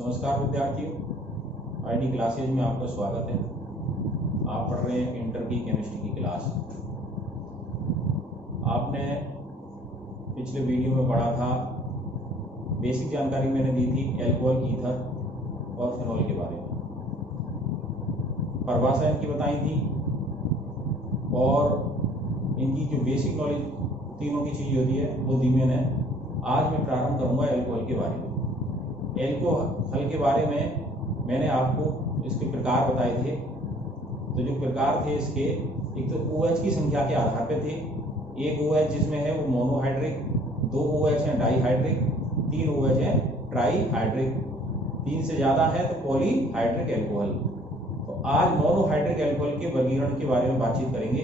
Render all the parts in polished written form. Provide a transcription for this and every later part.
नमस्कार विद्यार्थियों, ID classes में आपका स्वागत है। आप पढ़ रहे हैं इंटर की केमिस्ट्री की क्लास। आपने पिछले वीडियो में पढ़ा था, बेसिक जानकारी मैंने दी थी एल्कोहल, ईथर और फिनॉल के बारे में। परिभाषा इनकी बताई थी और इनकी जो बेसिक नॉलेज तीनों की चीज होती है वो दी मैंने। आज मैं प्रारंभ करूंगा एल्कोहल के बारे में। एल्कोहल के बारे में मैंने आपको इसके प्रकार बताए थे। तो जो प्रकार थे इसके, एक तो OH की संख्या के आधार पे थे। एक OH जिसमें है वो मोनोहाइड्रिक, 2 OH हैं डाईहाइड्रिक, 3 OH हैं ट्राईहाइड्रिक, 3 से ज्यादा है तो पॉलीहाइड्रिक एल्कोहल। तो आज मोनोहाइड्रिक एल्कोहल के वर्गीकरण के बारे में बातचीत करेंगे।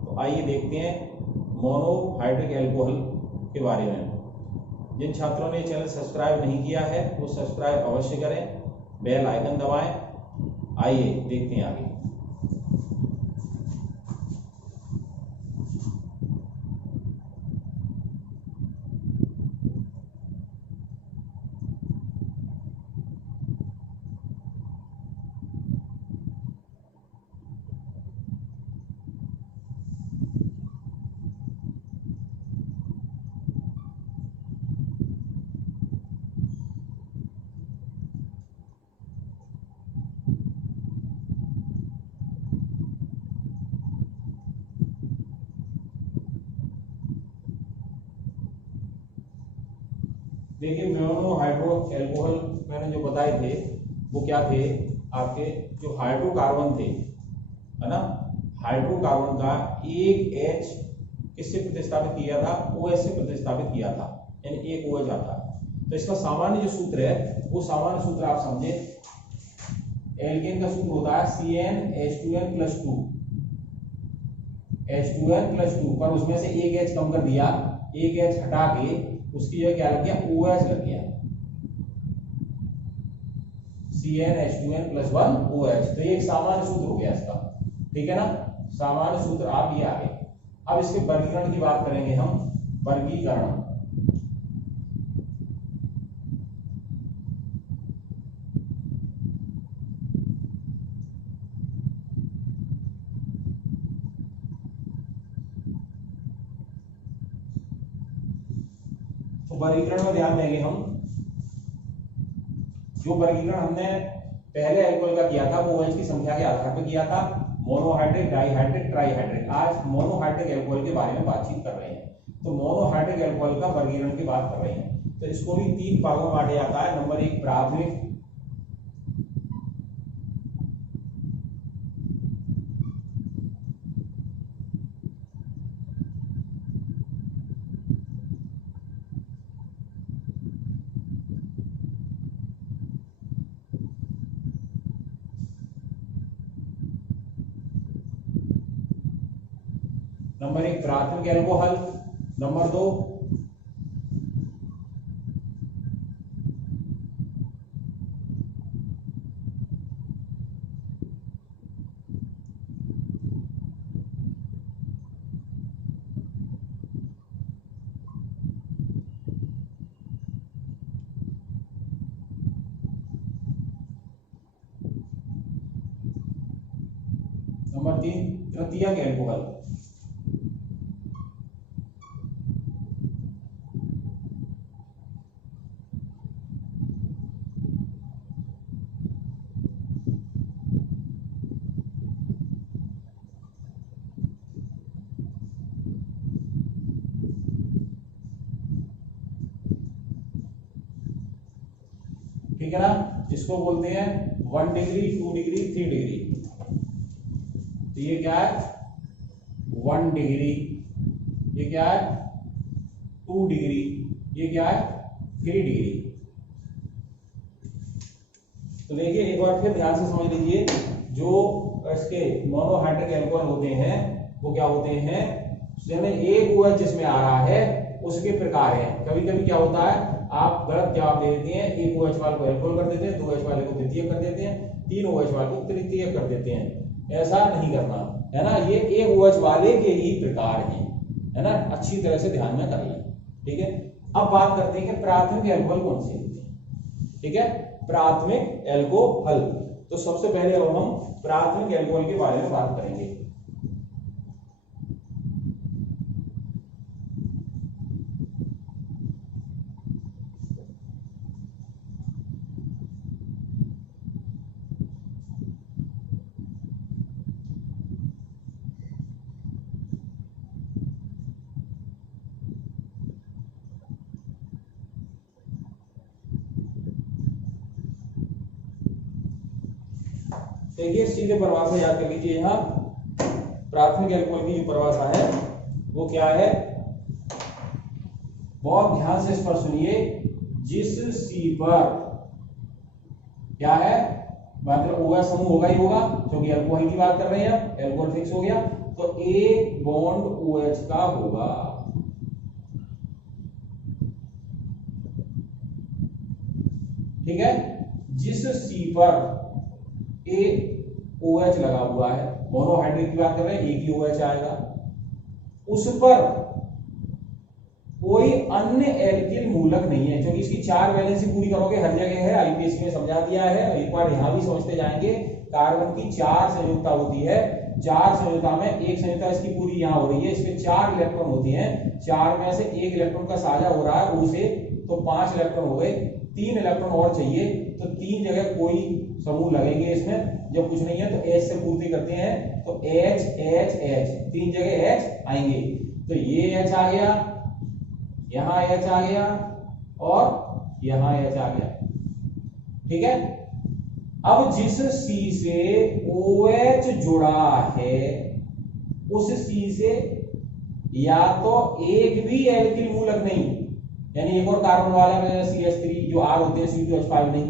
तो आइए देखते हैं मोनोहाइड्रिक एल्कोहल के बारे में। जिन छात्रों ने चैनल सब्सक्राइब नहीं किया है वो सब्सक्राइब अवश्य करें, बेल आइकन दबाएं। आइए देखते हैं आगे। देखिए, मोनोहाइड्रो एल्कोहल मैंने जो बताए थे वो क्या थे, आपके जो हाइड्रोकार्बन थे, है ना, हाइड्रोकार्बन का एक H किससे प्रतिस्थापित किया था, OH से प्रतिस्थापित किया था, यानी एक OH आता है। तो इसका सामान्य जो सूत्र है वो सामान्य सूत्र आप समझे, एल्केन का सूत्र होता है CnH2n+2, H2n+2 पर उसमें से एक H कम कर दिया, एक H हटा के उसकी जगह क्या लग गया, OH लग गया, CnH2n+1 OH। तो ये एक सामान्य सूत्र हो गया इसका, ठीक है ना, सामान्य सूत्र आप ये आ गए। अब इसके वर्गीकरण की बात करेंगे हम। वर्गीकरण, तो वर्गीकरण में ध्यान देंगे हम। जो वर्गीकरण हमने पहले एल्कोहल का किया था वो OH की संख्या के आधार पर किया था, मोनोहाइड्रिक, डाईहाइड्रिक, ट्राईहाइड्रिक। आज मोनोहाइड्रिक एल्कोहल के बारे में बातचीत कर रहे हैं। तो मोनोहाइड्रिक एल्कोहल का वर्गीकरण की बात कर रहे हैं। तो इसको भी 3 भागों में बांटा जाता है। नंबर 1 प्राथमिक, नंबर 1 प्राथमिक एल्कोहल, नंबर 2 नंबर 3 तृतीयक एल्कोहल। ठीक है ना, इसको बोलते हैं 1 डिग्री, 2 डिग्री, 3 डिग्री। तो ये क्या है, 1 डिग्री, ये क्या है 2 डिग्री, ये क्या है 3 डिग्री। तो देखिए एक बार फिर ध्यान से समझ लीजिए, जो इसके मोनोहाइड्रिक एल्कोहल होते हैं वो क्या होते हैं, जिसमें एक OH जिसमें आ रहा है उसके प्रकार हैं। कभी कभी क्या होता है, आप गलत जवाब दे देते हैं, एक OH वाले को एल्कोहल कर देते हैं, 2 OH वाले को द्वितीयक कर देते हैं, 3 OH वाले को तृतीयक कर देते हैं। ऐसा नहीं करना, है ना। ये एक OH वाले के ही प्रकार हैं, है ना, अच्छी तरह से ध्यान में कर लें, ठीक है। अब बात करते हैं कि प्राथमिक एल्कोहल कौन से होते हैं। ठीक है, प्राथमिक एल्कोहल। तो सबसे पहले अब हम प्राथमिक एल्कोहल के बारे में बात करेंगे। देखिए सीधे परिभाषा याद कर लीजिए। यहाँ प्राथमिक एल्कोहल की जो परिभाषा है वो क्या है, बहुत ध्यान से इस पर सुनिए। जिस सी पर क्या है, मतलब OH समूह होगा ही होगा, क्योंकि एल्कोहल की बात कर रहे हैं, एल्कोहल फिक्स हो गया, तो एक बॉन्ड OH का होगा। ठीक है, जिस सी पर OH लगा हुआ है, मोनोहाइड्रेट की बात कर रहे हैं, एक ही OH आएगा, उस पर कोई अन्य एल्किल मूलक नहीं है, क्योंकि इसकी 4 वैलेंसी पूरी करोगे, हर जगह है, आईपीएससी में समझा दिया है। एक बार यहां भी समझते जाएंगे। कार्बन की 4 संयुक्ता होती है, 4 संयुक्ता में एक संयुक्ता इसकी पूरी यहां हो रही है, इसमें 4 इलेक्ट्रॉन होती हैं, 4 में से 1 इलेक्ट्रॉन का साझा हो रहा है उसे, तो 5 इलेक्ट्रॉन हो गए, 3 इलेक्ट्रॉन और चाहिए, तो 3 जगह कोई समूह लगेंगे इसमें। जब कुछ नहीं है तो H से पूर्ति करते हैं, तो H H H, 3 जगह H आएंगे, तो ये H आ गया, यहां H आ गया और यहां H आ गया। ठीक है, अब जिस C से OH जुड़ा है उस C से या तो एक भी एल्किल मूलक नहीं, यानी एक और कार्बन वाला में CH3 जो R होते हैं C2H5 नहीं,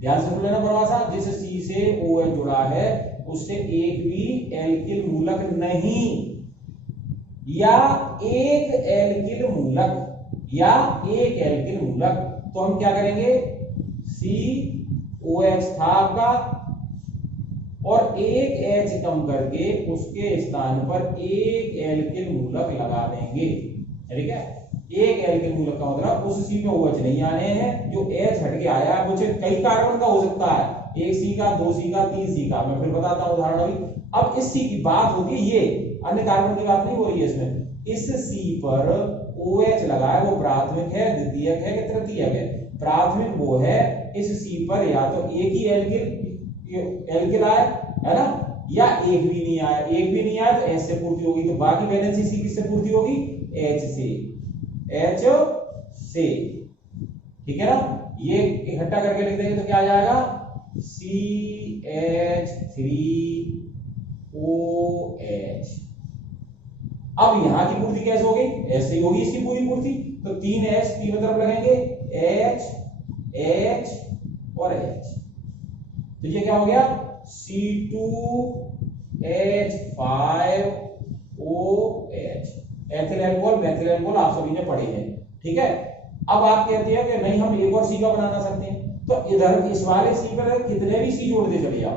ध्यान से सुन लेना परिभाषा। जिस C से OH जुड़ा है उससे एक भी एल्किल मूलक नहीं, या एक एल्किल मूलक, या एक एल्किल मूलक, तो हम क्या करेंगे, COH था आपका और एक H कम करके उसके स्थान पर एक एल्किल मूलक लगा देंगे। ठीक है, एक एल्किल मूलक का मतलब उस C में OH नहीं आने हैं, जो H हट के आया है, कुछ कई कार्बन का हो सकता है, 1 C का, 2 C का, 3 C का, मैं फिर बताता हूं उदाहरण अभी। अब इस C की बात होगी, ये अन्य कार्बन की बात नहीं हो रही है इसमें। इस C पर OH लगा है, वो प्राथमिक है, द्वितीयक है कि तृतीयक है? प्राथमिक वो है, इस C पर या तो एक ही एल्किल आया है ना, या एक भी नहीं आया, एक भी नहीं आया तो H से पूर्ति होगी, तो बाकी वैलेंसी C किससे पूर्ति होगी, H से, H से। ठीक है ना, ये इकट्ठा करके लिख देंगे तो क्या आ जाएगा, CH3OH। अब यहां की पूर्ति कैसे होगी, ऐसे ही होगी इसकी पूरी पूर्ति, तो 3 H तीनों तरफ लगेंगे, H H और H, तो ये क्या हो गया, C2H5OH। Ethyl alcohol, methyl alcohol आप सभी ने पढ़े हैं। ठीक है, अब आप कहते हैं कि नहीं हम एक और C का बनाना सकते हैं, तो इधर इस वाले C पर कितने भी C जोड़ते चले जाओ,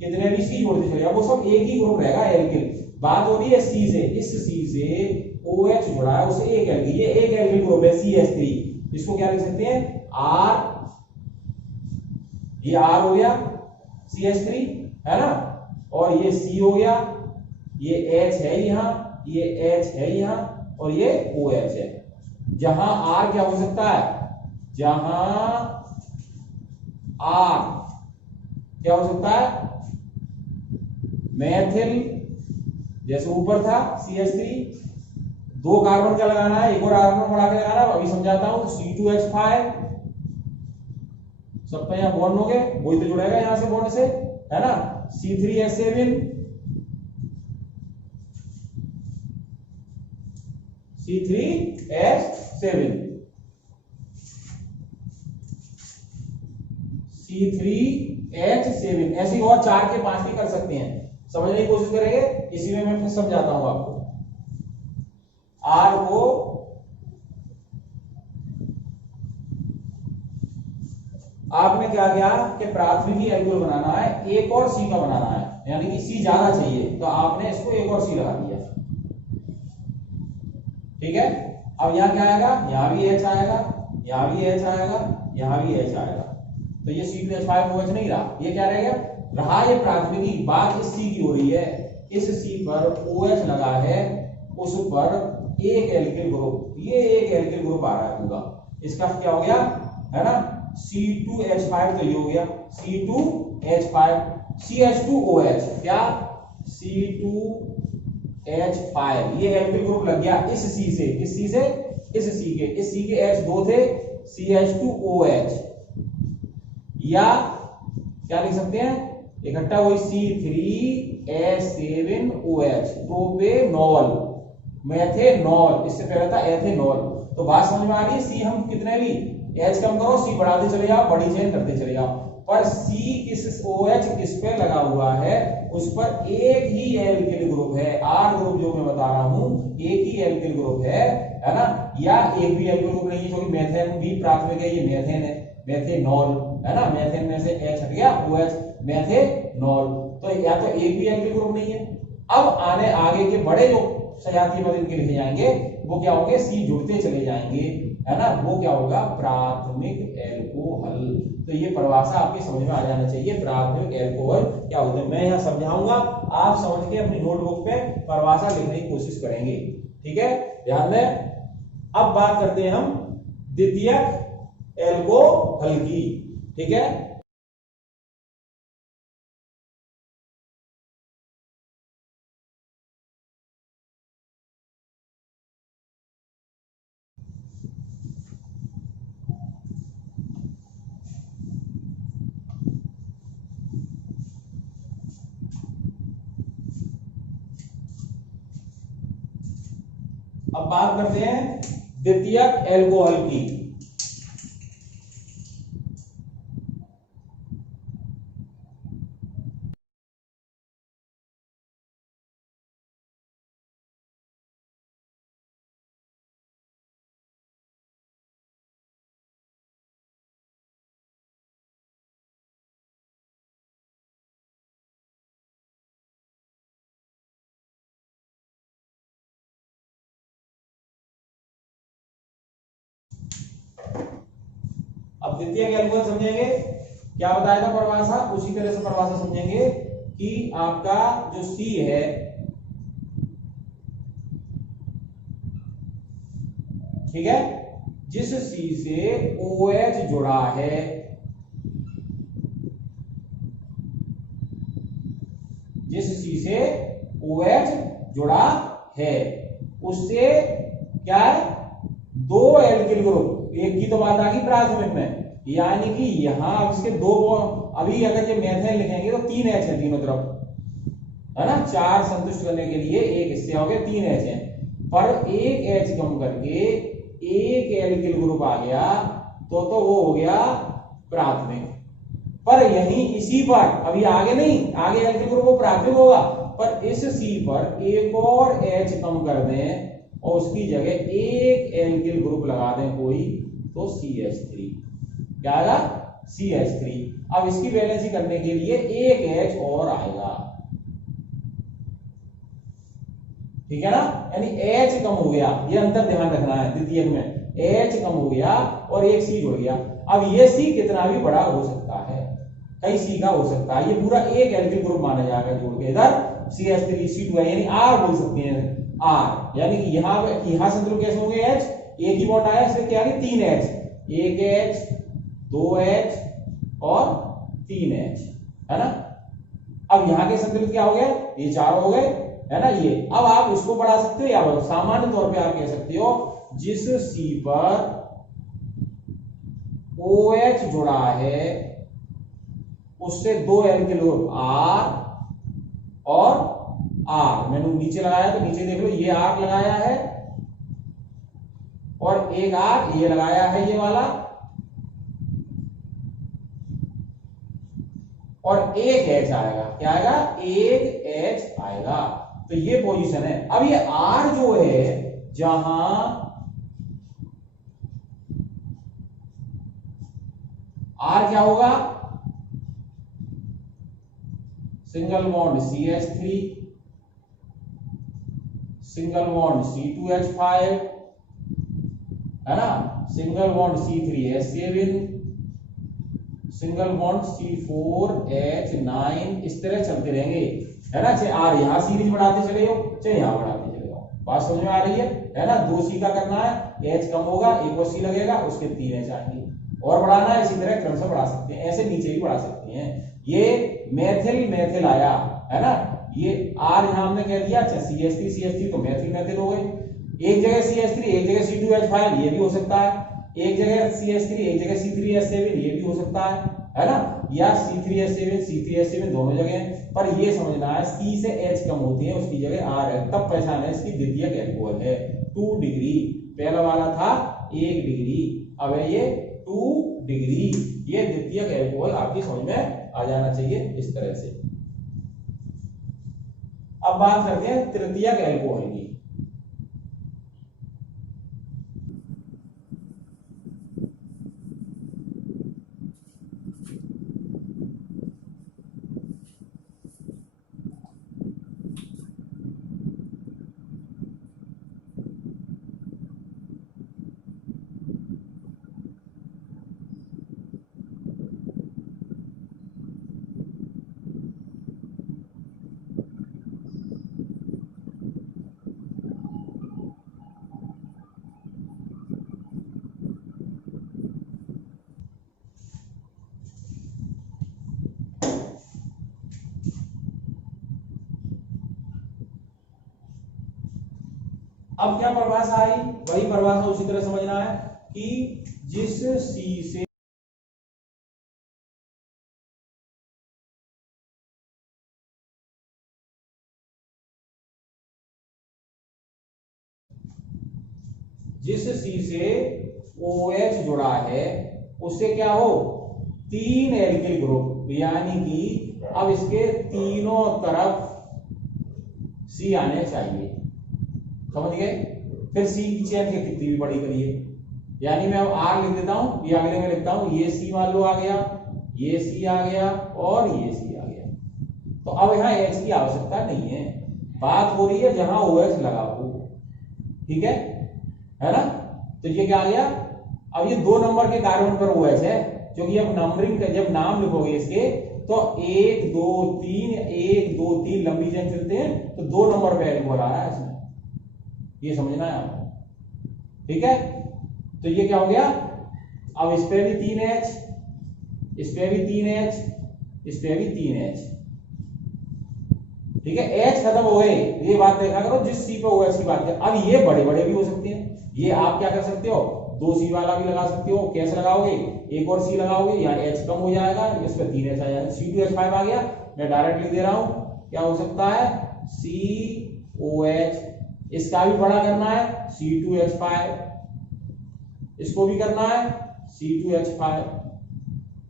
कितने भी C जोड़ते चले जाओ, वो सब एक ही ग्रुप रहेगा एल्किल। बात हो रही है C से, इस C से OH जुड़ा है, उसे एक एल्किल, ये एक एल्किल ग्रुप है CH3, इसको क्या लिख सकते हैं, R, ये R हो गया CH3 है ना, और ये C हो गया, ये H है यहाँ, ये H है यहाँ, और ये OH है। जहां R क्या हो सकता है, जहां R क्या हो सकता है, मेथिल, जैसे ऊपर था CH3, 2 कार्बन का लगाना है, एक और कार्बन बढ़ा के लगाना है, अभी समझाता हूं। C2H5 सब पे यहां बॉन्ड हो गए, वही तो जुड़ेगा यहां से बॉन्ड से, है ना, C3H7, C3H7, C3H7, ऐसी और 4 के 5 भी कर सकते हैं, समझने की कोशिश करेंगे, इसी में मैं फिर समझाता हूं आपको। R को आपने क्या किया कि प्राथमिक एल्कोहल बनाना है, एक और C का बनाना है, यानी कि C ज्यादा चाहिए, तो आपने इसको एक और C लगा दिया। ठीक है, अब यहां क्या आएगा, यहां भी H आएगा, यहाँ भी H आएगा, यहाँ भी H आएगा, तो ये C2H5OH नहीं रहा, ये क्या रहेगा, रहा ये प्राथमिकी। बात इस C की हो रही है, इस C पर OH लगा है, उस पर एक एल्किल ग्रुप, ये एक एल्किल ग्रुप आ रहा है पूरा, इसका क्या हो गया, है ना, C2H5, तो ये हो गया C2H5, CH2OH, क्या, C2H5, ये एल्किल ग्रुप लग गया इस C से, इस C से, इस C के H दो थे, CH2OH, या क्या लिख सकते हैं, इकट्ठा वही C3H7OH, प्रोपेनॉल, मेथेनॉल, इससे पहले था एथेनॉल। तो बात समझ में आ रही है, C हम कितने भी H कम करो, C बढ़ाते चले जाओ, बड़ी चेन करते चले जाओ, पर C किस OH किस पे लगा हुआ है, उस पर एक ही एल्किल ग्रुप है, R ग्रुप जो मैं बता रहा हूं, एक ही एल्किल ग्रुप है ना, या एक भी एल्किल ग्रुप नहीं है, क्योंकि मेथेन भी प्राथमिक है, ये मेथेन है, मेथेनॉल, है ना, मेथेन में से H हट गया, OH, मेथेनॉल, तो या तो एक भी एल्किल ग्रुप नहीं है। अब आने आगे के बड़े जो सजातीय पद इनके लिखे जाएंगे, वो क्या होंगे, C जुड़ते चले जाएंगे, है ना, वो क्या होगा, प्राथमिक एल्कोहल। तो ये परिभाषा आपकी समझ में आ जाना चाहिए, प्राथमिक एल्कोहल क्या होते हैं। मैं यहाँ समझाऊंगा, आप समझ के अपनी नोटबुक पे परिभाषा लिखने की कोशिश करेंगे, ठीक है, ध्यान दें। अब बात करते हैं हम द्वितीयक एल्कोहल की, ठीक है। अब बात करते हैं द्वितीयक एल्कोहल की। अब द्वितीयक एल्कोहल समझेंगे, क्या बताया था परिभाषा, उसी तरह से परिभाषा समझेंगे कि आपका जो C है, ठीक है, जिस C से OH जुड़ा है, जिस C से OH जुड़ा है, उससे क्या है, दो एल्किल ग्रुप, एक की तो बात आ गई प्राथमिक में, यानी कि यहां इसके दो, अभी अगर ये मेथेन लिखेंगे तो 3 H है तीनों तरफ, है ना, 4 संतुष्ट करने के लिए एक हिस्से हो गए, 3 H है, पर एक H कम करके एक एल्किल ग्रुप आ गया, तो वो हो गया प्राथमिक। पर यहीं इसी पर, अभी आगे नहीं, आगे एल्किल ग्रुप वो प्राथमिक होगा, पर इस C पर एक और H कम कर दें और उसकी जगह एक एल्किल ग्रुप लगा दें कोई, तो CH3, क्या आएगा, CH3। अब इसकी बैलेंसिंग करने के लिए एक H और आएगा, ठीक है ना, यानी H कम हो गया, ये अंतर ध्यान रखना है, द्वितीयक में H कम हो गया और एक C जुड़ गया। अब ये C कितना भी बड़ा हो सकता है, कई C का हो सकता है, ये पूरा एक एल्किल ग्रुप माना जाएगा जोड़ के, इधर CH3 C2 है, यानी R बोल सकते हैं, R, यानी कि यहां संतुलन कैसे होंगे, H, एक ही बॉन्ड आया, इसलिए क्या है, 3 H, एक H, 2 H और 3 H, है ना। अब यहां के संतुलित क्या हो गए, ये 4 हो गए, है ना, ये। अब आप इसको बढ़ा सकते हो, या सामान्य तौर पे आप कह सकते हो, जिस C पर OH जुड़ा है, उससे दो एल्किल ग्रुप R और R, मैंने नीचे लगाया तो नीचे देख लो, ये R लगाया है और एक R ये लगाया है, ये वाला, और एक H आएगा, क्या आएगा, एक H आएगा, तो ये पोजीशन है। अब ये R जो है, जहां R क्या होगा, single bond CH3, single bond C2H5, है ना, single bond C3H7, single bond C4H9, इस तरह चलते रहेंगे, है ना। चाहे R यहाँ सीरीज बढ़ाते चले जाओ, चाहे यहाँ बढ़ाते चले जाओ। बात समझ में आ रही है ना। 2C का करना है, H कम होगा, एक और C लगेगा, उसके 3H आएंगे, और बढ़ाना है, इसी तरह क्रम से बढ़ा सकते हैं, ऐसे नीचे भी बढ़ा सकते हैं। ये मेथिल मेथिल आया, है ना। ये R यहाँ हमने कह दिया, अच्छा CH3 तो मेथिल मेथिल हो गए। एक जगह CH3 एक जगह C2H5, ये भी हो सकता है। एक जगह CH3 एक जगह C3H7, ये भी हो सकता है ना। या C3H7 दोनों जगह। पर ये समझना है C से H कम होती है, उसकी जगह R है, तब पहचान है इसकी द्वितीयक एल्कोहल है। 2 डिग्री, पहला वाला था 1 डिग्री, अब है ये 2 डिग्री। ये द्वितीयक एल्कोहल आपकी समझ में आ जाना चाहिए इस तरह से। अब बात करते हैं तृतीयक एल्कोहल की। अब क्या परिभाषा आई, वही परिभाषा उसी तरह समझना है कि जिस C से OH जुड़ा है, उससे क्या हो, 3 एल्किल ग्रुप, यानी कि अब इसके तीनों तरफ C आने चाहिए। समझ गए। फिर C की चेन के कितनी भी बड़ी करिए, यानी मैं अब R लिख देता हूं, ये अगले में लिखता हूं, ये C मान लो आ गया, ये C आ गया और ये C आ गया। तो अब यहां H की आवश्यकता नहीं है, बात हो रही है जहां OH लगा हो, ठीक है ना। तो ये क्या आ गया, अब ये 2 नंबर के कार्बन पर OH है, क्योंकि अब नंबरिंग का जब नाम लिखोगे इसके तो 1 2 3 1 2 3 लंबी चेन चलते हैं, तो 2 नंबर पे एल्कोहल आ रहा है इसमें, ये समझना है आपको, ठीक है। तो ये क्या हो गया, अब इस पे भी 3H, इस पे भी 3H, इस पे भी 3H, ठीक है। H खत्म हो गए, ये बात देखा करो जिस C पे OH की बात है। अब ये बड़े बड़े भी हो सकते हैं, ये आप क्या कर सकते हो, 2C वाला भी लगा सकते हो। कैसे लगाओगे, एक और C लगाओगे, यहाँ H कम हो जाएगा, इस पे 3H आ जाएगा, C2H5 आ गया। मैं डायरेक्ट लिख दे रहा हूं, क्या हो सकता है, COH, इसका भी बड़ा करना है C2H5, इसको भी करना है C2H5,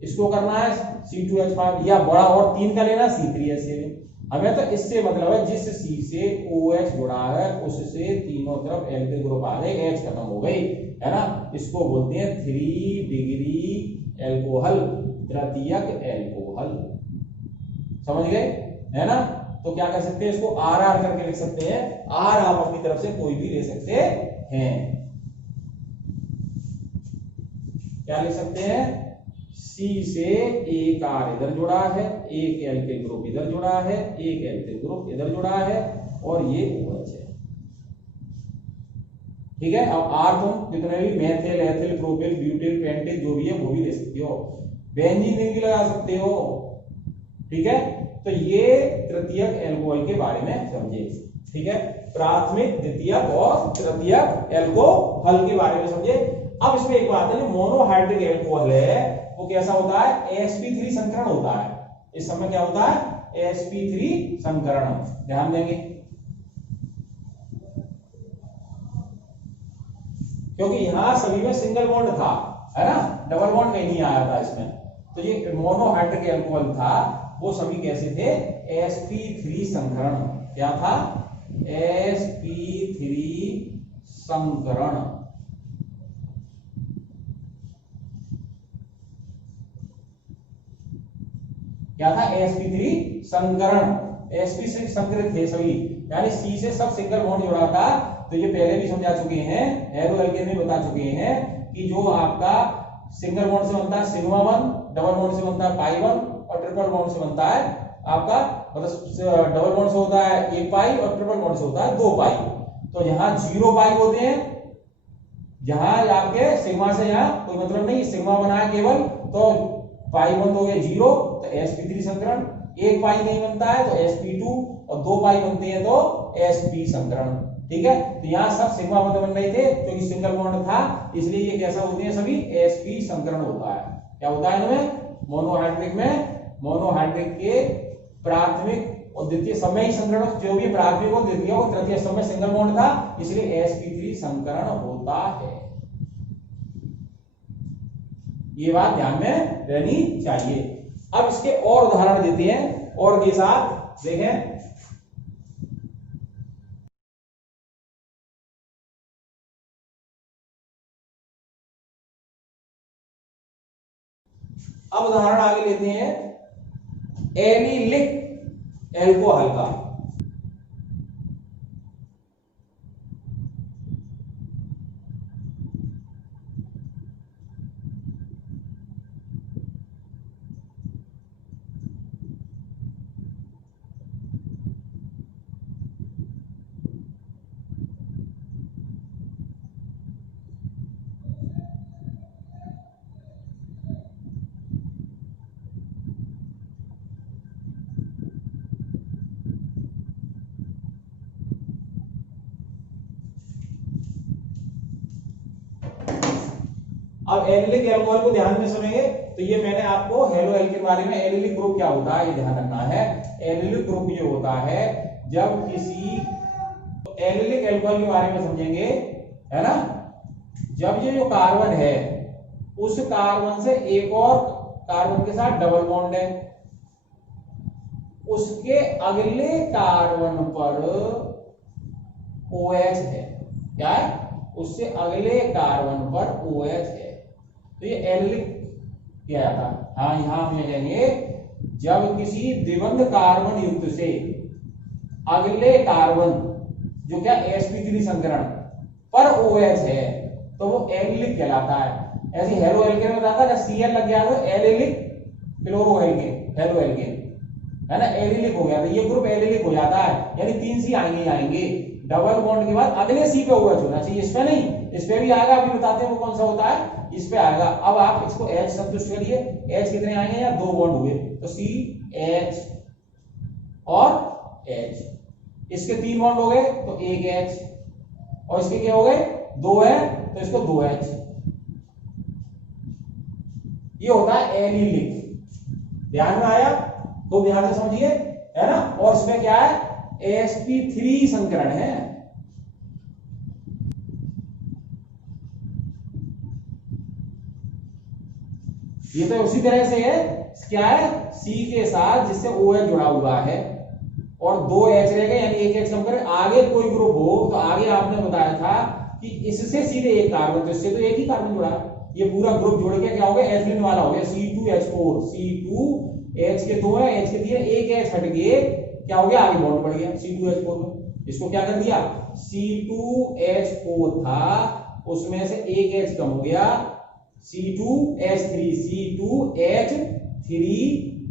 इसको करना है C2H5, या बड़ा और 3 का लेना C3H7। हमें तो इससे मतलब है जिस C से OH जुड़ा है उससे तीनों तरफ एल्किल ग्रुप आ गए, H खत्म हो गई, है ना। इसको बोलते हैं 3 डिग्री एल्कोहल, तृतीयक एल्कोहल, समझ गए, है ना। तो क्या कर सकते हैं, इसको RR करके लिख सकते हैं, R आप अपनी तरफ से कोई भी ले सकते हैं। क्या लिख सकते हैं, C से एक R इधर जुड़ा है, एक एल्किल ग्रुप इधर जुड़ा है, एक एल्किल ग्रुप इधर जुड़ा है, और ये OH है, ठीक है। अब R तुम जितने भी methyl ethyl propyl butyl pentyl जो भी है वो भी ले सकते हो, बेंजीन रिंग भी लगा सकते हो, ठीक है। तो ये तृतीयक एल्कोहल के बारे में समझे, ठीक है। प्राथमिक द्वितीयक और तृतीयक एल्कोहल के बारे में समझे। अब इसमें एक बात है, जो मोनोहाइड्रिक एल्कोहल है वो कैसा होता है, sp3 संकरण होता है। इस समय क्या होता है, sp3 संकरण, ध्यान देंगे, क्योंकि यहां सभी में सिंगल बॉन्ड था, है ना, डबल बॉन्ड कहीं नहीं आया था इसमें। तो ये मोनोहाइड्रिक एल्कोहल था, वो सभी कैसे थे, sp3 संकरण। क्या था, sp3 संकरण, क्या था, sp3 संकरण, sp से संकरित थे सभी, यानी C से सब सिंगल बॉन्ड जुड़ा था। तो ये पहले भी समझा चुके हैं, एरो एल्केन में बता चुके हैं कि जो आपका सिंगल बॉन्ड से बनता है सिग्मा 1, डबल बॉन्ड से बनता है पाई 1 और ट्रिपल बॉन्ड से बनता है आपका मतलब डबल बॉन्ड से होता है 1 पाई और ट्रिपल बॉन्ड से होता है 2 पाई। तो जहां 0 पाई होते हैं, जहां आपके सिग्मा से यहां कोई मतलब नहीं, सिग्मा बना है केवल, तो पाई 1 हो गया 0 तो sp3 संकरण, 1 पाई नहीं बनता है तो sp2 और 2 पाई बनते हैं तो sp संकरण। ठीक है, तो यहां सब सिग्मा बन रहे थे क्योंकि सिंगल बॉन्ड था, इसलिए ये कैसा होते हैं सभी sp संकरण होता है। क्या होता है इनमें? मोनोहाइड्रिक में मोनोहाइड्रिक के प्राथमिक और द्वितीय सब में ही संकरण, जो भी प्राथमिक और द्वितीय और तृतीय सब में सिंगल बॉन्ड था, इसलिए sp3 संकरण होता है। ये बात ध्यान में रहनी चाहिए। अब इसके और उदाहरण देते हैं और के साथ देखें। अब उदाहरण आगे लेते हैं एलिलिक एल्कोहल का। अब एलिलिक एल्कोहल को ध्यान में सुनेंगे तो ये मैंने आपको हेलोएल के बारे में, एलिलिक ग्रुप क्या होता है ये ध्यान रखना है। एलिलिक ग्रुप जो होता है, जब किसी एलिलिक एल्कोहल के बारे में समझेंगे, है ना, जब ये जो कार्बन है उस कार्बन से एक और कार्बन के साथ डबल बॉन्ड है, उसके अगले कार्बन पर OH है, क्या है, उससे अगले कार्बन पर OH है, तो ये एलिलिक किया जाता है। हाँ, यहां हम लिखेंगे जब किसी द्विबंध कार्बन युक्त से अगले कार्बन जो क्या sp3 संकरण पर OH है तो वो एलिलिक कहलाता है। ऐसे हेलो एल्केन में बताता है, Cl लग गया तो allylic chloro alkane, halo alkane, है ना, एलिलिक हो गया, तो ये ग्रुप एलिलिक हो जाता है, यानी 3 C आएंगे। डबल बॉन्ड के बाद अगले सी पे OH होना चाहिए, इस पे नहीं, इस पे भी आएगा, अभी बताते हैं वो कौन सा होता है, इस पे आएगा। अब आप इसको H संतुष्ट करिए, H कितने आएंगे यार, 2 बॉन्ड हुए तो CH और H, इसके 3 बॉन्ड हो गए तो 1 H, और इसके क्या हो गए 2 है तो इसको 2 H। ये होता है एलिलिक। ध्यान में आया? तो ध्यान से समझिए, है ना। और इसमें क्या है, sp3 संकरण है। ये तो उसी तरह से है, क्या है, C के साथ जिससे OH जुड़ा हुआ है और 2 H रह गए, यानी 1 H कम करें, आगे कोई ग्रुप हो तो आगे आपने बताया था कि इससे सीधे एक कार्बन, तो इससे तो एक ही कार्बन जुड़ा है, ये पूरा ग्रुप जुड़ के क्या हो गया, एथिलीन वाला हो गया, C2H4, C2H के 2 है, H के 3 है, 1 H हट गए, क्या हो गया, आगे बॉन्ड बढ़ गया C2H4 में। इसको क्या कर दिया, C2H4 था उसमें से 1 H कम हो गया, C2H3, C2H3,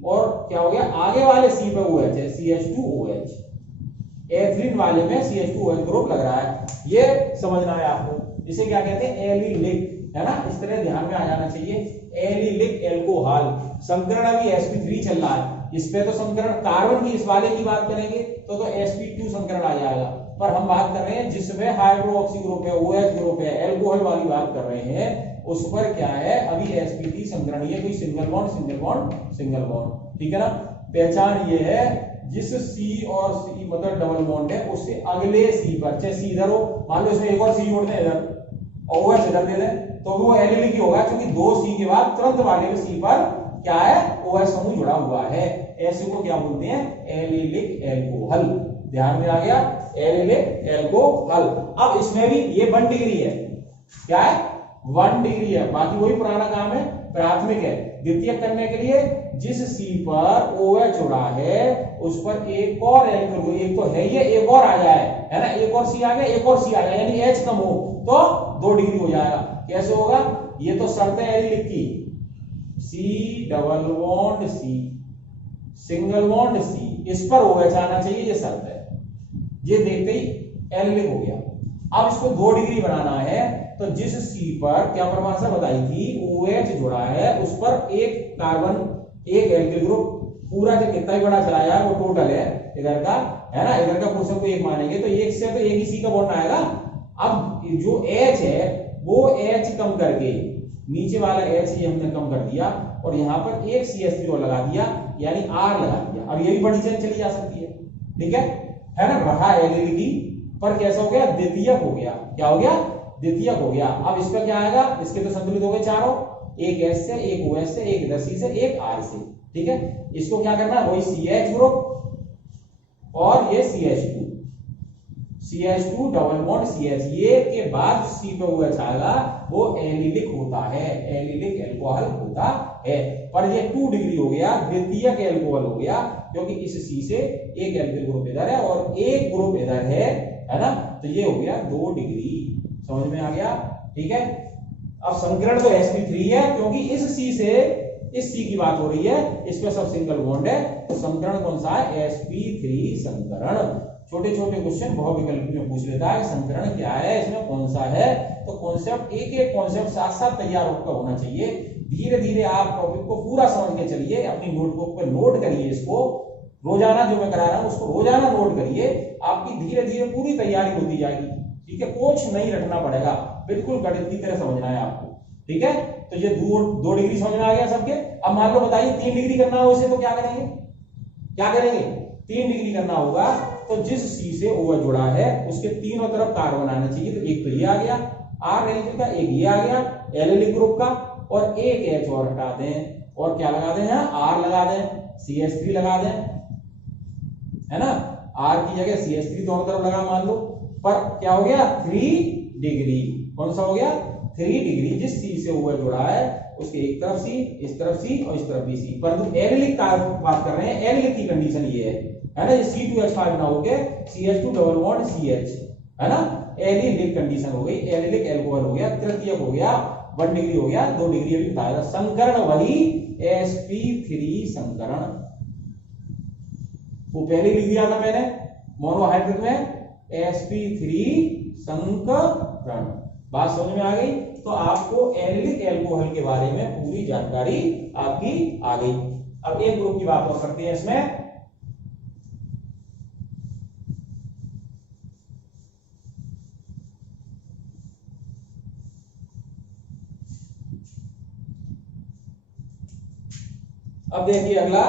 और क्या हो गया, आगे वाले C पे OH है, CH2OH, एथिलीन वाले में CH2OH ग्रुप लग रहा है, ये समझना है आपको। इसे क्या कहते हैं, एलिलिक, है ना, इस तरह ध्यान में आ जाना चाहिए। एलिलिक एल्कोहल संकरण अभी sp3 चल रहा है, इस पे तो संकरण कार्बन की इस वाले की बात करेंगे तो sp2 संकरण आ जाएगा, पर हम बात कर रहे हैं जिसमें हाइड्रोक्सी ग्रुप है, OH ग्रुप है, एल्कोहल वाली बात कर रहे हैं, उस पर क्या है, अभी sp3 संकरण, ये कोई single bond single bond single bond, ठीक है ना। पहचान ये है, जिस C और C मतलब डबल बॉन्ड है उससे अगले C पर, चाहे C इधर हो, मान लो इसमें एक और C जोड़ दें इधर और OH इधर दे दें तो वो एलिलिक ही होगा, क्योंकि 2 C के बाद तुरंत वाले में C पर क्या है, OH समूह जुड़ा हुआ है, ऐसे को क्या बोलते हैं, एलिलिक एल्कोहल। ध्यान में आ गया, एलिलिक एल्कोहल। अब इसमें भी ये 1 डिग्री है, क्या है, 1 डिग्री है, बाकी वही पुराना काम है, प्राथमिक है। द्वितीयक करने के लिए जिस C पर OH जुड़ा है उस पर एक और एल्कोहल, एक तो है ये, एक और आ जाए, है ना, एक और C आ गया, एक और C आ जाए, यानी H कम हो तो 2 डिग्री हो जाएगा। कैसे होगा? ये तो शर्त है एलिलिक की, C double bond C single bond C, इस पर OH आना चाहिए, ये शर्त है। ये देखते ही एलिलिक हो गया। अब इसको 2 डिग्री बनाना है, तो जिस सी पर क्या परिभाषा बताई थी, OH जुड़ा है, उस पर एक कार्बन, एक एल्किल ग्रुप, पूरा जो कितना भी बड़ा चलाया है वो टोटल है इधर का, है ना, इधर का पोर्शन को 1 मानेंगे तो एक से तो एक ही सी का बॉन्ड आएगा। अब जो H है वो H कम करके, नीचे वाला H ये हमने कम कर दिया और यहाँ पर एक CH3 और लगा दिया, यानी R लगा दिया। अब ये भी बड़ी चेन चली जा सकती है, ठीक है ना। रहा एलिलिकी पर कैसा हो गया? द्वितीयक हो गया। क्या हो गया? द्वितीयक हो गया। अब इसका क्या आएगा? इसके तो संतुलित हो गए चारों, एक H से, एक OH से, एक इधर C से, एक R से, ठीक है। इसको क्या करना है? वही CH ग्रुप और ये CH2 डबल बॉन्ड CH, ये के बाद C पे OH आएगा, वो एलिलिक होता है, एलिलिक अल्कोहल होता है। पर ये 2 डिग्री हो गया, द्वितीयक अल्कोहल हो गया, क्योंकि इस C से एक एल्किल ग्रुप इधर है और एक ग्रुप इधर है ना, तो ये हो गया 2 डिग्री। समझ में आ गया? ठीक है। अब संकरण तो sp3 है, क्योंकि इस C से इस C की बात हो रही है, इसमें सब सिंगल बॉन्ड है, तो संकरण कौन सा है? sp3 संकरण। छोटे छोटे क्वेश्चन बहुविकल्पी में पूछ लेता है संकरण क्या है, इसमें कौन सा है, तो कॉन्सेप्ट एक एक कॉन्सेप्ट साथ साथ तैयार होकर होना चाहिए। धीरे धीरे आप टॉपिक को पूरा समझ के चलिए, अपनी नोटबुक पे नोट करिए, इसको रोजाना जो मैं करा रहा हूं उसको रोजाना नोट करिए, आपकी धीरे धीरे पूरी तैयारी होती जाएगी, ठीक है। कुछ नहीं रखना पड़ेगा, बिल्कुल गणित की तरह समझना है आपको, ठीक है। तो ये 2 डिग्री समझ में आ गया सबके। अब मान लो बताइए 3 डिग्री करना हो इसे, तो क्या करेंगे? 3 डिग्री करना होगा, तो जिस C से OH जुड़ा है उसके तीनों तरफ कार्बन आना चाहिए, तो एक तो ये आ गया R एल्किल का, एक ये आ गया एलिलिक ग्रुप का, और एक H और हटा दें, और क्या लगा दें? यहाँ R लगा दें, CH3 लगा दें, है ना। R की जगह CH3 दोनों तरफ लगा मान लो, पर क्या हो गया? 3 डिग्री। कौन सा हो गया? 3 डिग्री। जिस C से OH जुड़ा है उसके एक तरफ C, इस तरफ C और इस तरफ भी C, परंतु एलिलिक का बात कर रहे हैं, एलिलिक की कंडीशन ये है ना, ये C2H5 ना होके CH2 डबल बॉन्ड CH, है ना, एलिलिक कंडीशन हो गई, एलिलिक अल्कोहल हो गया, तृतीयक हो गया, 1 डिग्री हो गया, 2 डिग्री अभी बताएगा। संकरण वही sp3 संकरण, वो पहले लिख दिया था मैंने मोनोहाइड्रिक में, sp3 संकरण। बात समझ में आ गई? तो आपको एलिलिक अल्कोहल के बारे में पूरी जानकारी आपकी आ गई। अब एक ग्रुप की बात और करते हैं इसमें, अब देखिए अगला,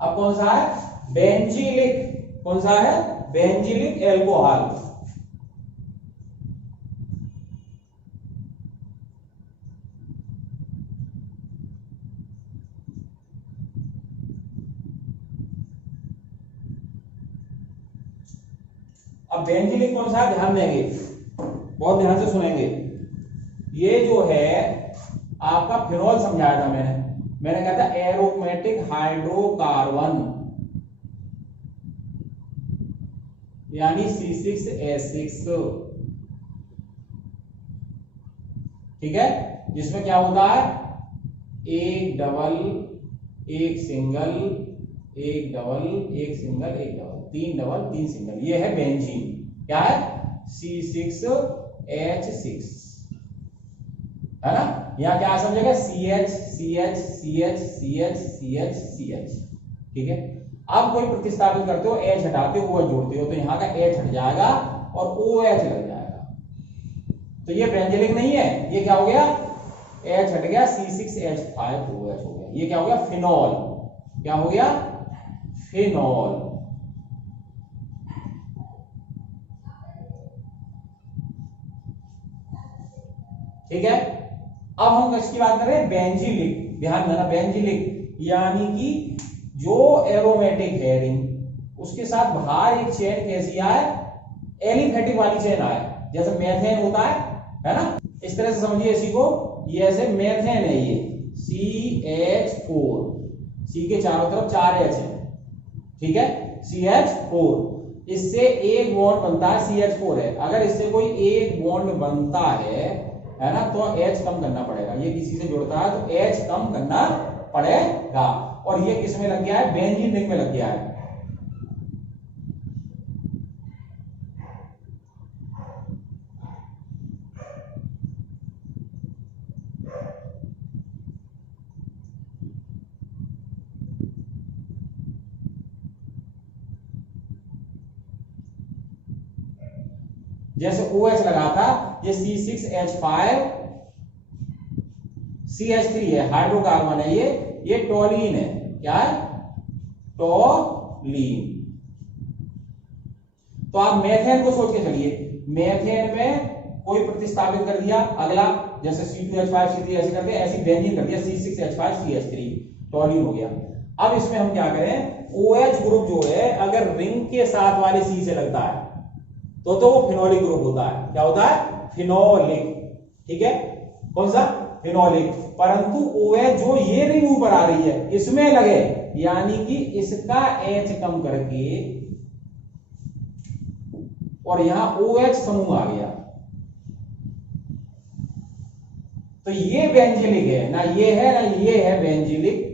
अब कौन सा है? बेंजीलिक। कौन सा है? Benzylic alcohol. अब बेंजीलिक कौन सा है? ध्यान देंगे, बहुत ध्यान से सुनेंगे। ये जो है आपका फिनोल समझाया था मैंने कहा था एरोमेटिक हाइड्रोकार्बन, यानी C6H6, ठीक है। जिसमें क्या होता है? एक डबल, एक सिंगल, एक डबल, एक सिंगल, एक डबल, 3 डबल 3 सिंगल, ये है बेंजीन। क्या है? C6H6, है ना। यहां क्या समझेगा? CH CH CH CH CH CH, ठीक है। अब कोई प्रतिस्थापित करते हो, H हटाते हो, OH जोड़ते हो, तो यहाँ का H हट जाएगा और OH लग जाएगा, तो ये बेंजीलिक नहीं है। ये क्या हो गया? H हट गया, C6H5OH हो गया। ये क्या हो गया? फिनोल। क्या हो गया? फिनोल। ठीक है। अब हम किसकी बात कर रहे हैं? बेंजीलिक। ध्यान देना, बेंजीलिक यानी कि जो एरोमेटिक है रिंग, उसके साथ बाहर एक चेन कैसी आए? एलिफेटिक वाली चेन आए, जैसे मेथेन होता है ना, इस तरह से समझिए इसी को, ये ऐसे मेथेन है, ये CH4, C के चारों तरफ 4 H है, ठीक है, CH4, इससे एक बॉन्ड बनता है, CH4 है, अगर इससे कोई एक बॉन्ड बनता है ना, तो H कम करना पड़ेगा, ये किसी से जुड़ता है तो H कम करना पड़ेगा, और ये किस में लग गया है, बेंजीन रिंग में लग गया है। जैसे OH लगा था, ये C6H5 CH3 है, हाइड्रोकार्बन है, ये टोलीन है, क्या है, टोलीन। तो आप मेथेन को सोच के चलिए, मेथेन में कोई प्रतिस्थापित कर दिया, अगला जैसे C2H5 C3 ऐसे कर दिया, ऐसी बेंजीन कर दिया, C6H5 CH3, टोलीन हो गया। अब इसमें हम क्या करें, OH ग्रुप जो है अगर रिंग के साथ वाले C से लगता है तो वो फिनोलिक ग्रुप होता है, क्या होता है, फिनोलिक, ठीक है, कौन सा, फिनोलिक। परंतु OH जो ये रिंग ऊपर आ रही है इसमें लगे, यानी कि इसका H कम करके और यहां OH समूह आ गया, तो ये बेंजिलिक है ना, ये है ना, ये है बेंजिलिक,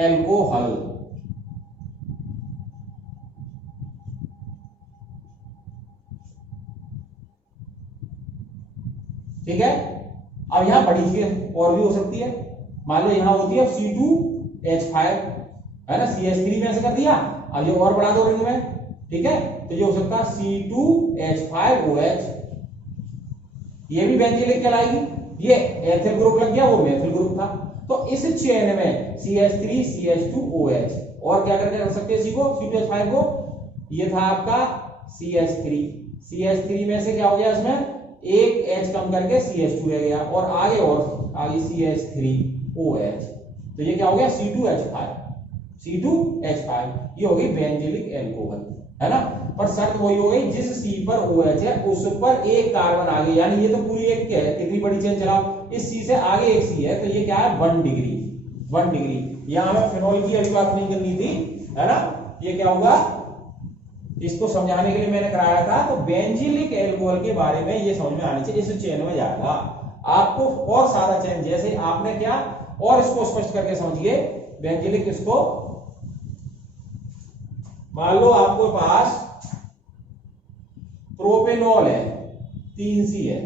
एल्कोहल, ठीक है। अब यहां बड़ी चीज और भी हो सकती है, मान लो यहां होती है C2H5 है ना, CH3 में ऐसे कर दिया, अब ये और बढ़ा दो रिंग में, ठीक है, तो ये हो सकता है C2H5OH, ये भी बेंजीलिक कहलाएगी, ये एथिल ग्रुप लग गया, वो मेथिल ग्रुप था, तो इस चेन में CH3 CH2OH, और क्या करके रख सकते हैं इसी को, C2H5 को, ये था आपका CH3 में से क्या हो गया, इसमें एक H कम करके CH2 रह गया, और आगे CH3OH, तो ये क्या हो गया, C2H5, ये हो गई बेंजीलिक एल्कोहल, है ना। पर शर्त वही हो गई, जिस C पर OH है उस पर एक कार्बन आ गया, यानी ये तो पूरी एक क्या है, कितनी बड़ी चेन चलाओ, इस C से आगे एक C है, तो ये क्या है, 1 डिग्री। यहां हमें फिनोल की अभी बात नहीं करनी थी, है ना, ये क्या होगा, इसको समझाने के लिए मैंने कराया था, तो बेंजीलिक एल्कोहल के बारे में ये समझ में आनी चाहिए, इस चेन में जाएगा आपको, और सारा चेन जैसे आपने क्या, और इसको स्पष्ट करके समझिए, बेंजीलिक, इसको मान लो आपको पास प्रोपेनॉल है, 3C है,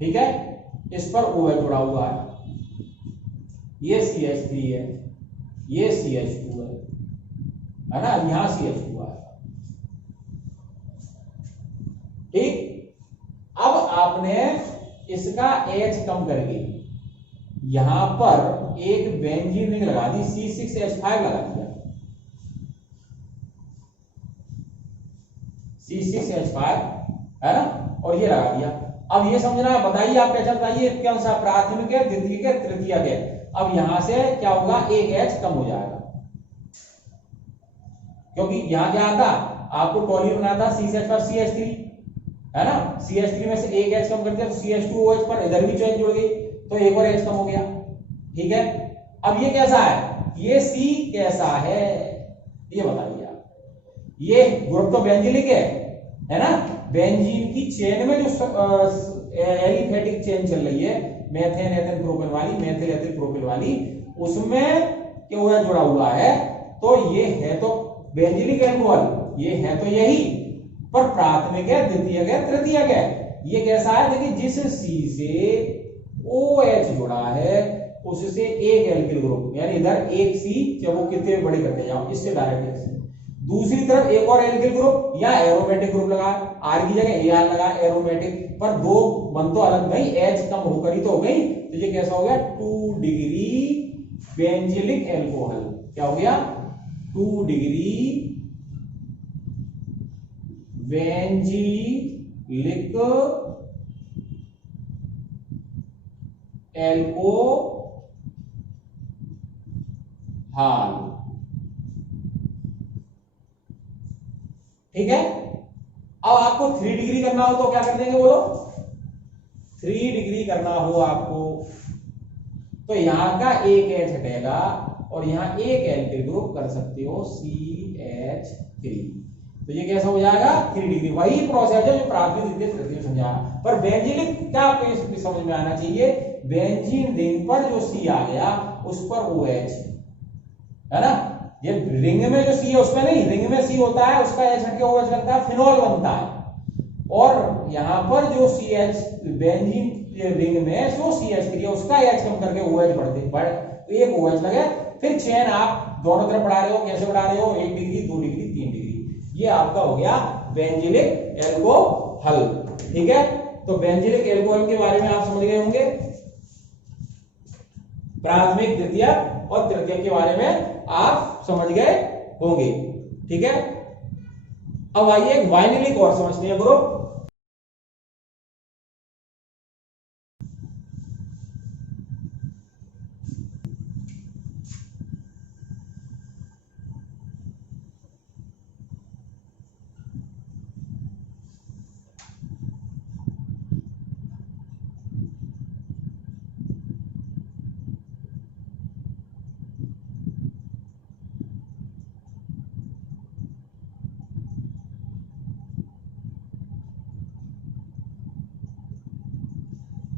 ठीक है, इस पर OH जुड़ा हुआ है, ये CH3 है, ये CH2 है ना, यहां CH2 है, ठीक। अब आपने इसका H कम करके यहां पर एक बेंजीन रिंग लगा दी, C6H5 लगा दिया, C6H5 है ना, और ये लगा दिया। अब ये समझना है, बताइए आप पहचान बताइए, कौन सा प्राथमिक है, द्वितीयक है, तृतीयक है। अब यहां से क्या होगा, एक H कम हो जाएगा, क्योंकि यहां क्या आता, आपको टोलीन बनाता C6H5 CH3, है ना, CH3 में से एक H कम कर दिया तो CH2OH पर इधर भी चेन जुड़ गई, तो एक और H कम हो गया, ठीक है। अब ये कैसा है, ये C कैसा है, ये बताइए आप, ये ग्रुप तो बेंजीलिक है ना, बेंजीन की चेन में जो एलिफेटिक चेन चल रही है, मेथेन एथेन प्रोपेन वाली, मेथिल एथिल प्रोपेन वाली, उसमें क्या जुड़ा हुआ है, तो ये है तो बेंजीलिक एल्कोहल, ये है तो यही, पर प्राथमिक है, द्वितीयक है, तृतीयक है। ये कैसा है, देखिए, जिस C से OH जुड़ा है उससे एक एल्किल ग्रुप, यानी इधर एक C, जब वो कितने बड़े करते जाओ, इससे डायरेक्ट से दूसरी तरफ एक और एल्किल ग्रुप या एरोमेटिक ग्रुप लगा, R की जगह AR लगा, एरोमेटिक, पर दो बन तो अलग गई, H कम होकर ही तो हो गई, तो ये कैसा हो गया, 2 डिग्री बेंजीलिक एल्कोहल, क्या हो गया, 2 डिग्री बेंजीलिक एल्कोहल। ठीक है, अब आपको 3 डिग्री करना हो तो क्या कर देंगे बोलो, 3 डिग्री करना हो आपको तो यहां का एक H हटेगा और यहां एक एल्किल ग्रुप कर सकते हो CH3। तो ये कैसा हो जाएगा 3 डिग्री। वही प्रोसेस है जो प्राथमिक द्वितीयक तृतीयक में समझाया। पर बेंजीलिक क्या आपको ये समझ में आना चाहिए, बेंजीन रिंग पर जो C आ गया उस पर OH है ना, ये रिंग में जो C है उसमें नहीं, रिंग में C होता है उसका H हट के OH लगता है, फिनोल बनता है। और यहां पर जो CH बेंजीन रिंग में जो CH3 है उसका H कम करके OH बढ़ते एक OH लगे, फिर चेन आप दोनों तरफ बढ़ा रहे हो। कैसे बढ़ा रहे हो, 1 डिग्री 2 डिग्री 3 डिग्री। ये आपका हो गया बेंजीलिक एल्कोहल। ठीक है, तो बेंजीलिक एल्कोहल के बारे में आप समझ गए होंगे, प्राथमिक द्वितीयक और तृतीयक के बारे में आप समझ गए होंगे। ठीक है, अब आइए वाइनिलिक और समझते हैं ग्रुप।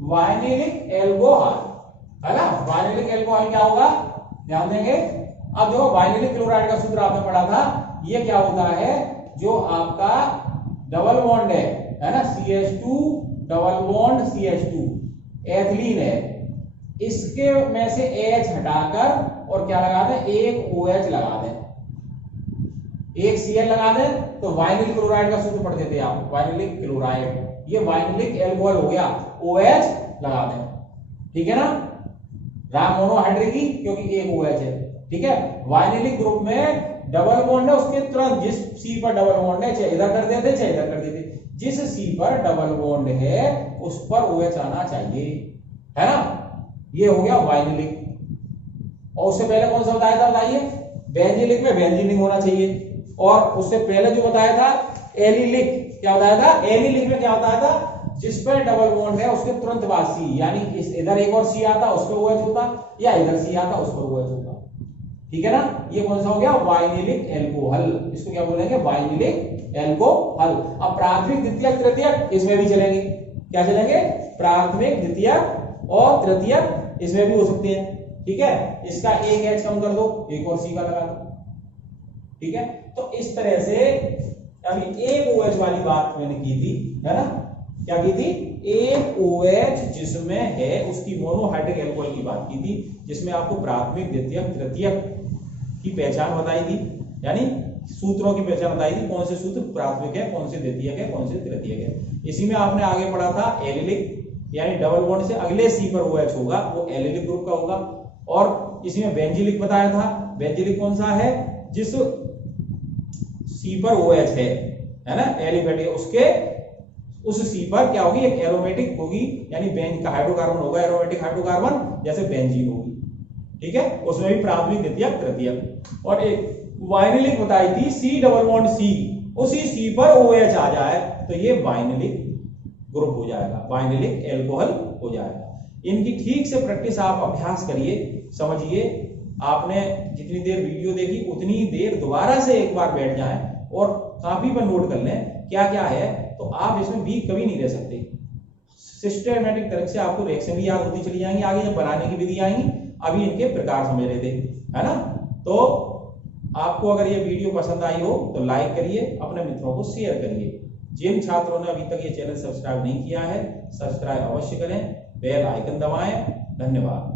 वाइनिलिक एल्कोहल है ना, वाइनिलिक एल्कोहल क्या होगा ध्यान देंगे। अब देखो वाइनिलिक क्लोराइड का सूत्र आपने पढ़ा था, ये क्या होता है, जो आपका डबल बॉन्ड है ना, CH2 double bond CH2 ethylene है, इसके में से H हटाकर और क्या लगा दें, एक OH लगा दें, एक Cl लगा दें, तो वाइनिलिक क्लोराइड का सूत्र पढ़ देते आप, वाइनिलिक क्लोराइड। ये वाइनिलिक एल्कोहल हो गया, OH लगा दें। ठीक है ना, राम मोनोहाइड्रिकी क्योंकि एक OH है। ठीक है, वाइनिलिक ग्रुप में डबल बॉन्ड है, उसके तुरंत जिस C पर डबल बॉन्ड है चाहे इधर कर देते चाहे इधर कर देते, जिस C पर डबल बॉन्ड है उस पर OH आना चाहिए, है ना। ये हो गया वाइनिलिक। और उससे पहले कौन सा बताया था बताइए, बेंजीलिक में बेंजीन होना चाहिए। और उससे पहले जो बताया था एलिलिक, क्या बताया था, एलिलिक में क्या बताया था, जिस पर डबल बॉन्ड है उसके तुरंत बाद C, यानी इधर एक और C आता उस पर OH होता, या इधर C आता उस पर OH होता। ठीक है ना, ये कौन सा हो गया वाइनिलिक एल्कोहल, इसको क्या बोलेंगे वाइनिलिक एल्कोहल। अब प्राथमिक द्वितीयक तृतीयक इसमें भी चलेंगे, क्या चलेंगे, प्राथमिक द्वितीयक और तृतीयक इसमें भी हो सकते हैं। ठीक है, इसका एक H कम कर दो, एक और C का लगा दो। ठीक है, तो इस तरह से अभी एक OH वाली बात मैंने की थी, है ना, क्या की थी, एक OH जिसमें है उसकी मोनोहाइड्रिक एल्कोहल की बात की थी, जिसमें आपको प्राथमिक द्वितीयक तृतीयक की पहचान बताई थी, यानी सूत्रों की पहचान बताई थी, कौन से सूत्र प्राथमिक है, कौन से द्वितीयक है, कौन से तृतीयक है। इसी में आपने आगे पढ़ा था एलिलिक, यानी डबल बॉन्ड से अगले C पर OH होगा वो एलिलिक ग्रुप का होगा। और इसी में बेंजीलिक बताया था, बेंजीलिक कौन सा है, जिस C पर OH है ना, एलिफेटिक, उसके उस C पर क्या होगी, एक एरोमेटिक होगी, यानी बेंज का हाइड्रोकार्बन होगा, एरोमेटिक हाइड्रोकार्बन, जैसे बेंजीन होगी। ठीक है, उसमें भी प्राथमिक द्वितीयक तृतीयक। और एक वाइनिलिक बताई थी C डबल बॉन्ड C, उसी C पर OH आ जाए तो ये वाइनिलिक ग्रुप हो जाएगा, वाइनिलिक एल्कोहल हो जाएगा। इनकी ठीक से प्रैक्टिस आप अभ्यास करिए, समझिए। आपने जितनी देर वीडियो देखी उतनी देर दोबारा से एक बार बैठ जाएं और कापी पर नोट कर लें क्या क्या है, तो आप इसमें वीक कभी नहीं रह सकते। सिस्टमैटिक तरह से आपको रिएक्शन भी याद होती चली जाएंगी, आगे जब बनाने की विधि आएंगी, अभी इनके प्रकार समझ रहे थे, है ना। तो आपको अगर ये वीडियो पसंद आई हो तो लाइक करिए, अपने मित्रों को शेयर करिए। जिन छात्रों ने अभी तक ये चैनल सब्सक्राइब नहीं किया है, सब्सक्राइब अवश्य करें, बेल आइकन दबाएं। धन्यवाद।